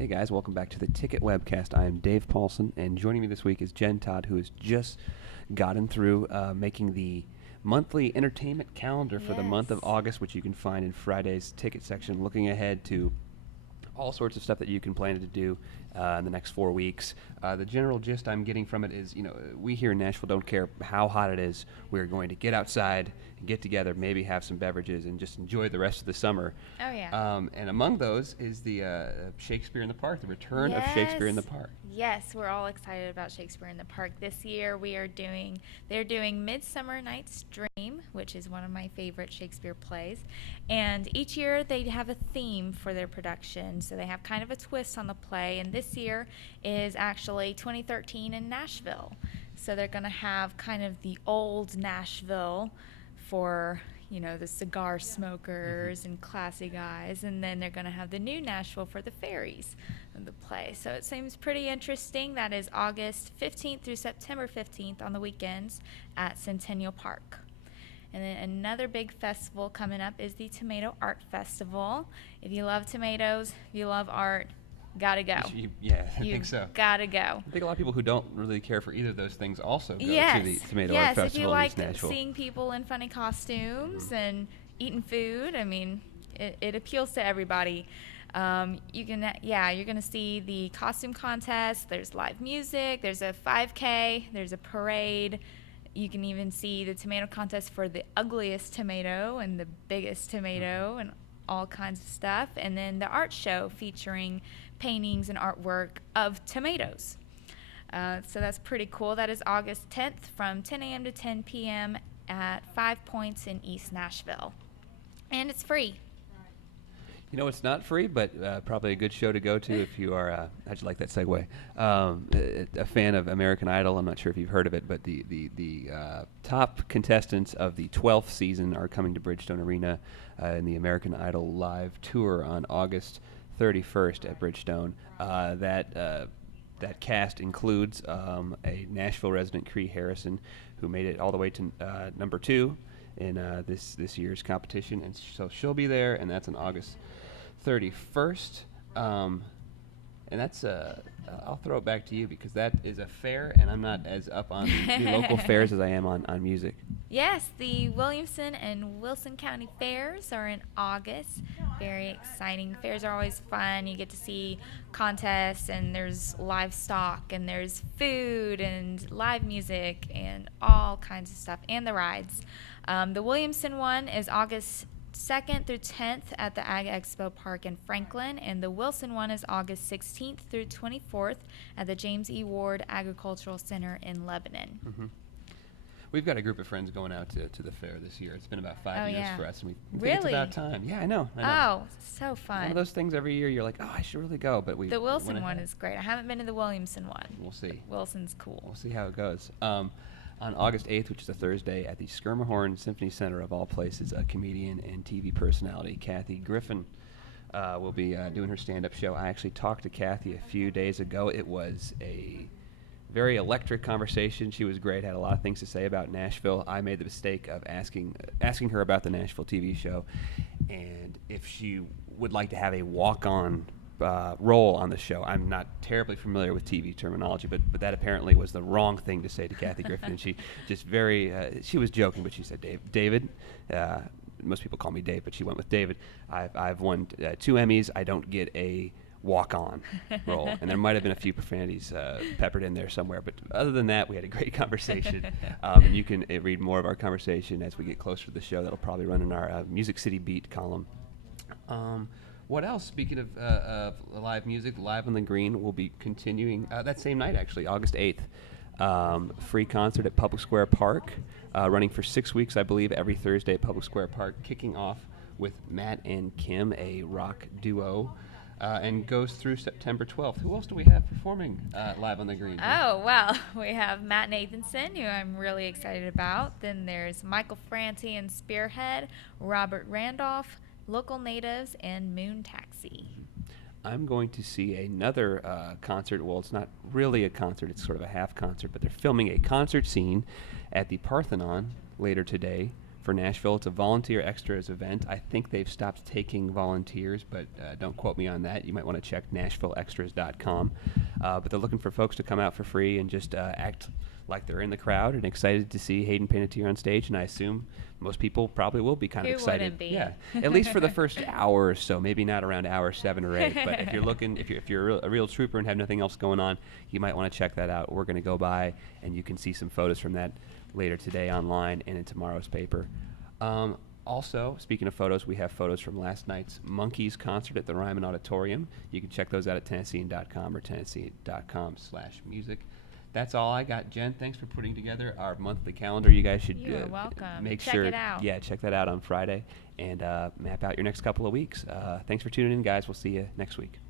Hey guys, welcome back to the Ticket Webcast. I am Dave Paulson, and joining me this week is Jen Todd, who has just gotten through making the monthly entertainment calendar for the month of August, which you can find in Friday's ticket section, looking ahead to all sorts of stuff that you can plan to do in the next 4 weeks. The general gist I'm getting from it is, we here in Nashville don't care how hot it is. We're going to get outside and get together, maybe have some beverages, and just enjoy the rest of the summer. Oh, yeah. And among those is the Shakespeare in the Park, the return of Shakespeare in the Park. Yes, we're all excited about Shakespeare in the Park. This year they're doing Midsummer Night's Dream, which is one of my favorite Shakespeare plays. And each year they have a theme for their production, so they have kind of a twist on the play. And this year is actually 2013 in Nashville. So they're going to have kind of the old Nashville for the cigar smokers and classy guys, and then they're going to have the new Nashville for the fairies of the play. So it seems pretty interesting. That is August 15th through September 15th on the weekends at Centennial Park. And then another big festival coming up is the Tomato Art Festival. If you love tomatoes, if you love art, gotta go. I think so. Gotta go. I think a lot of people who don't really care for either of those things also go to the Tomato Art Yes, Festival if you in like Nashville. seeing people in funny costumes and eating food, I mean, it appeals to everybody. You're gonna see the costume contest. There's live music. There's a 5K. There's a parade. You can even see the tomato contest for the ugliest tomato and the biggest tomato and all kinds of stuff. And then the art show featuring paintings and artwork of tomatoes. So that's pretty cool. That is August 10th from 10 a.m. to 10 p.m. at 5 Points in East Nashville. And it's free. It's not free, but probably a good show to go to if you are, how'd you like that segue, a fan of American Idol. I'm not sure if you've heard of it, but the top contestants of the 12th season are coming to Bridgestone Arena in the American Idol live tour on August 31st at Bridgestone. That cast includes a Nashville resident, Cree Harrison, who made it all the way to number 2 in this year's competition, and so she'll be there, and that's on August 31st. And that's I'll throw it back to you because that is a fair, and I'm not as up on the local fairs as I am on music. Yes, the Williamson and Wilson County Fairs are in August. Very exciting. Fairs are always fun. You get to see contests, and there's livestock, and there's food, and live music, and all kinds of stuff, and the rides. The Williamson one is August 2nd through 10th at the Ag Expo Park in Franklin, and the Wilson one is August 16th through 24th at the James E. Ward Agricultural Center in Lebanon. Mm-hmm. We've got a group of friends going out to the fair this year. It's been about 5 years for us, and we think it's about time. Yeah, I know. Oh, so fun. One of those things every year you're like, I should really go, but the Wilson one is great. I haven't been to the Williamson one. We'll see. Wilson's cool. We'll see how it goes. On August 8th, which is a Thursday, at the Skirmahorn Symphony Center of all places, a comedian and TV personality, Kathy Griffin, will be doing her stand-up show. I actually talked to Kathy a few days ago. It was a very electric conversation. She was great, had a lot of things to say about Nashville. I made the mistake of asking her about the Nashville TV show and if she would like to have a walk-on role on the show. I'm not terribly familiar with TV terminology, but that apparently was the wrong thing to say to Kathy Griffin. And she just she was joking, but she said, David, most people call me Dave, but she went with David. I've won 2 Emmys. I don't get a walk-on role. And there might have been a few profanities peppered in there somewhere, but other than that, we had a great conversation. And you can read more of our conversation as we get closer to the show. That'll probably run in our Music City Beat column. What else? Speaking of live music, Live on the Green will be continuing that same night, actually, August 8th. Free concert at Public Square Park, running for 6 weeks, I believe, every Thursday at Public Square Park, kicking off with Matt and Kim, a rock duo, and goes through September 12th. Who else do we have performing Live on the Green? Oh, well, we have Matt Nathanson, who I'm really excited about. Then there's Michael Franti and Spearhead, Robert Randolph, Local Natives, and Moon Taxi. I'm going to see another concert. Well, it's not really a concert. It's sort of a half concert, but they're filming a concert scene at the Parthenon later today for Nashville. It's a volunteer extras event. I think they've stopped taking volunteers, but don't quote me on that. You might want to check NashvilleExtras.com. But they're looking for folks to come out for free and just act like they're in the crowd and excited to see Hayden Panettiere on stage, and I assume most people probably will be kind of Who excited. wouldn't be? Yeah, at least for the first hour or so, maybe not around hour 7 or 8. But if you're looking, if you're a real trooper and have nothing else going on, you might want to check that out. We're going to go by, and you can see some photos from that later today online and in tomorrow's paper. Also, speaking of photos, we have photos from last night's Monkeys concert at the Ryman Auditorium. You can check those out at Tennessean.com or Tennessee.com/music. That's all I got, Jen. Thanks for putting together our monthly calendar. You guys should You're welcome. make Check sure, it out. yeah, check that out on Friday and map out your next couple of weeks. Thanks for tuning in, guys. We'll see you next week.